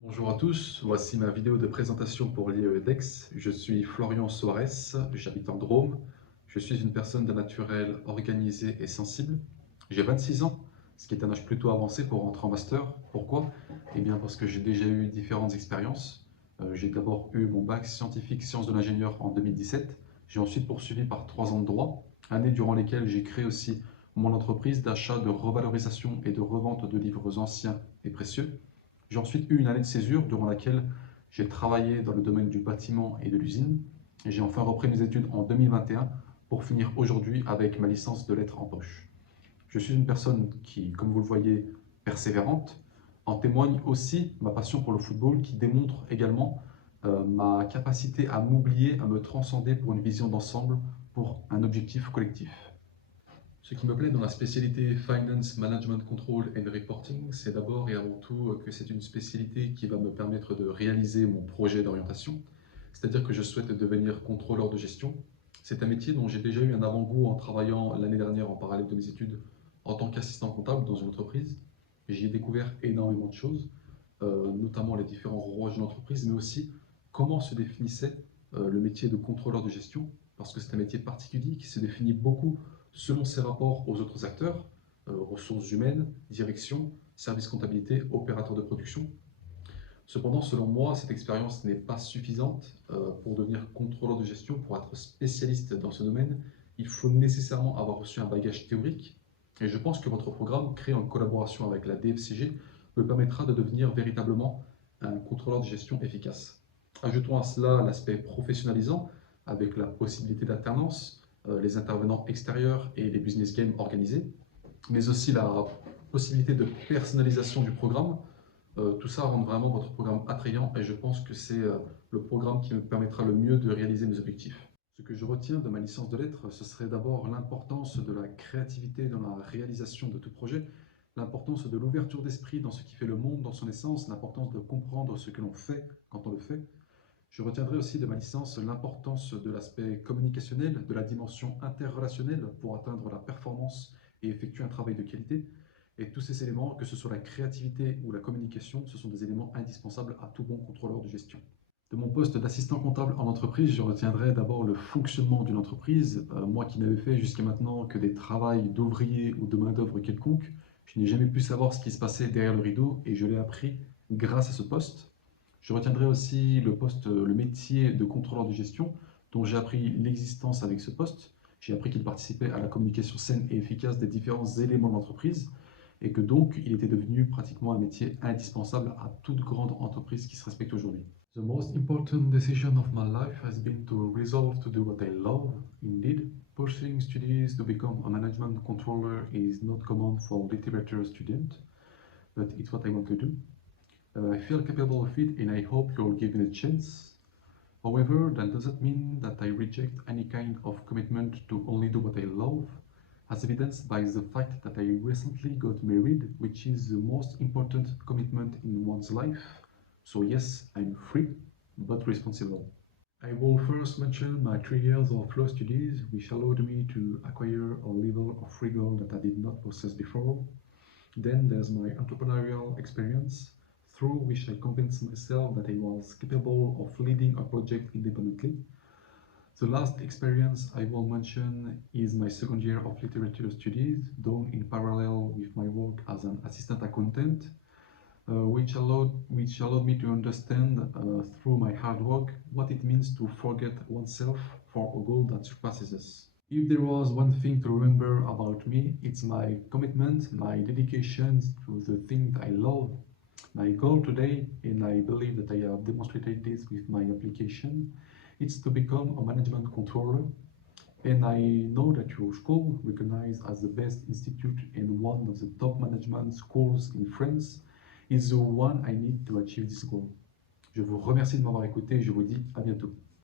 Bonjour à tous, voici ma vidéo de présentation pour l'IEDEX. Je suis Florian Soares, j'habite en Drôme. Je suis une personne de naturel organisée et sensible. J'ai 26 ans, ce qui est un âge plutôt avancé pour rentrer en master. Pourquoi? Eh bien parce que j'ai déjà eu différentes expériences. J'ai d'abord eu mon bac scientifique sciences de l'ingénieur en 2017. J'ai ensuite poursuivi par 3 ans de droit, années durant lesquelles j'ai créé aussi mon entreprise d'achat, de revalorisation et de revente de livres anciens et précieux. J'ai ensuite eu une année de césure durant laquelle j'ai travaillé dans le domaine du bâtiment et de l'usine. Et j'ai enfin repris mes études en 2021 pour finir aujourd'hui avec ma licence de lettres en poche. Je suis une personne qui, comme vous le voyez, persévérante. En témoigne aussi ma passion pour le football qui démontre également ma capacité à m'oublier, à me transcender pour une vision d'ensemble, pour un objectif collectif. Ce qui me plaît dans la spécialité Finance, Management Control and Reporting, c'est d'abord et avant tout que c'est une spécialité qui va me permettre de réaliser mon projet d'orientation, c'est-à-dire que je souhaite devenir contrôleur de gestion. C'est un métier dont j'ai déjà eu un avant-goût en travaillant l'année dernière en parallèle de mes études en tant qu'assistant comptable dans une entreprise. J'y ai découvert énormément de choses, notamment les différents rouages de l'entreprise, mais aussi comment se définissait le métier de contrôleur de gestion, parce que c'est un métier particulier qui se définit beaucoup selon ses rapports aux autres acteurs, ressources humaines, direction, service comptabilité, opérateur de production. Cependant, selon moi, cette expérience n'est pas suffisante pour devenir contrôleur de gestion, pour être spécialiste dans ce domaine. Il faut nécessairement avoir reçu un bagage théorique. Et je pense que votre programme, créé en collaboration avec la DFCG, me permettra de devenir véritablement un contrôleur de gestion efficace. Ajoutons à cela l'aspect professionnalisant, avec la possibilité d'alternance, les intervenants extérieurs et les business games organisés, mais aussi la possibilité de personnalisation du programme. Tout ça rend vraiment votre programme attrayant et je pense que c'est le programme qui me permettra le mieux de réaliser mes objectifs. Ce que je retiens de ma licence de lettres, ce serait d'abord l'importance de la créativité dans la réalisation de tout projet, l'importance de l'ouverture d'esprit dans ce qui fait le monde dans son essence, l'importance de comprendre ce que l'on fait quand on le fait. Je retiendrai aussi de ma licence l'importance de l'aspect communicationnel, de la dimension interrelationnelle pour atteindre la performance et effectuer un travail de qualité. Et tous ces éléments, que ce soit la créativité ou la communication, ce sont des éléments indispensables à tout bon contrôleur de gestion. De mon poste d'assistant comptable en entreprise, je retiendrai d'abord le fonctionnement d'une entreprise. Moi qui n'avais fait jusqu'à maintenant que des travails d'ouvrier ou de main-d'œuvre quelconque, je n'ai jamais pu savoir ce qui se passait derrière le rideau et je l'ai appris grâce à ce poste. Je retiendrai aussi le métier de contrôleur de gestion, dont j'ai appris l'existence avec ce poste. J'ai appris qu'il participait à la communication saine et efficace des différents éléments de l'entreprise et que donc il était devenu pratiquement un métier indispensable à toute grande entreprise qui se respecte aujourd'hui. The most important decision of my life has been to resolve to do what I love. Indeed, pursuing studies to become a management controller is not common for literature student, but it's what I want to do. I feel capable of it and I hope you'll give it a chance. However, that doesn't mean that I reject any kind of commitment to only do what I love, as evidenced by the fact that I recently got married, which is the most important commitment in one's life. So yes, I'm free, but responsible. I will first mention my 3 years of law studies, which allowed me to acquire a level of rigor that I did not possess before. Then there's my entrepreneurial experience, through which I convinced myself that I was capable of leading a project independently. The last experience I will mention is my second year of literature studies, done in parallel with my work as an assistant accountant, which allowed me to understand through my hard work what it means to forget oneself for a goal that surpasses us. If there was one thing to remember about me, it's my commitment, my dedication to the thing that I love. My goal today, and I believe that I have demonstrated this with my application, it's to become a management controller. And I know that your school, recognized as the best institute and one of the top management schools in France, is the one I need to achieve this goal. Je vous remercie de m'avoir écouté et je vous dis à bientôt.